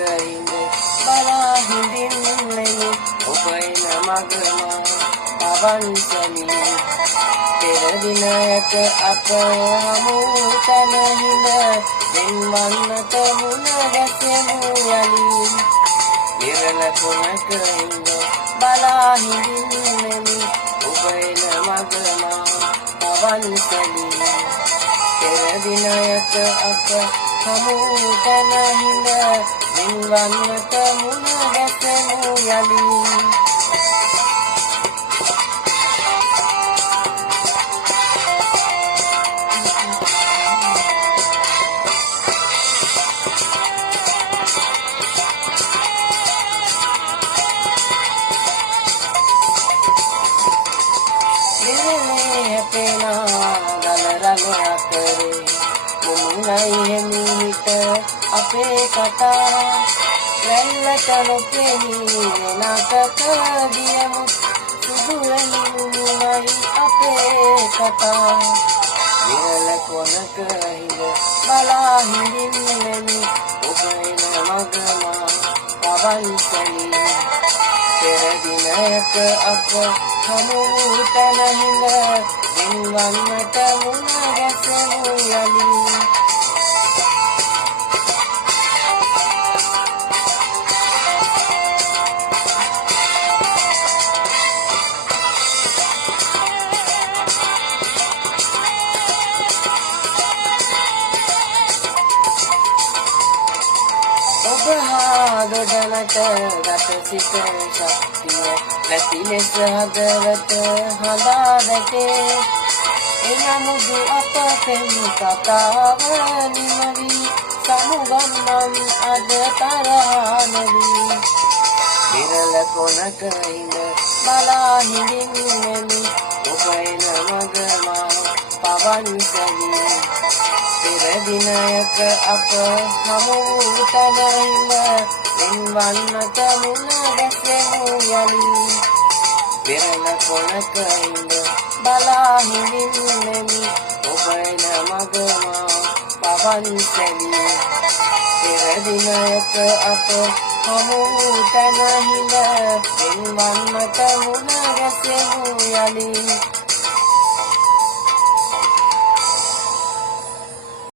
හිඳ බලා හිඳින්නෙමි ඔබ එන මගම පවන්සලි පෙර දිනයක අප හමු තන හිඳ දෙන්වන්නට මුණ ගැසෙමු යලි විරල කොනක හිඳ බලා හිඳින්නෙමි ඔබ එන මගම පවන්සලි පෙර දිනයක අප හමු තන හිඳ දෙන්වන්නට මුණ ගැසෙමු යලි අපේ කතා වැල්ලට නොපෙනී නටක දියමු සුදුවැනිුණයි අපේ කතා විරල කොනක හිඳ බලා හිඳින්නෙමි ඔබ එන මගම පවන්සලි පෙර දිනයක අප හමු තන හිඳ දෙන්වන්නට මුණ ගැසෙමු යලි ගොඩනට ගත සිත ශක්තිය නැති ලෙස හදවත හඳා වැටේ එනමුදු අප පෙම් කතාව නිමවි සමුගන්නම් අද තරහනවි විරල කොනක හිඳ බලා හිඳින්නෙමි ඔබ එන මගම පවන්සලි පෙර දිනයක අප හමු තන හිඳ දෙන්වන්නට මුණ ගැසෙමු යලි විරල කොනක හිඳ බලා හිඳින්නෙමි ඔබ එන මගම පවන්සලි පෙර දිනයක අප හමු තන හිඳ දෙන්වන්නට මුණ ගැසෙමු යලි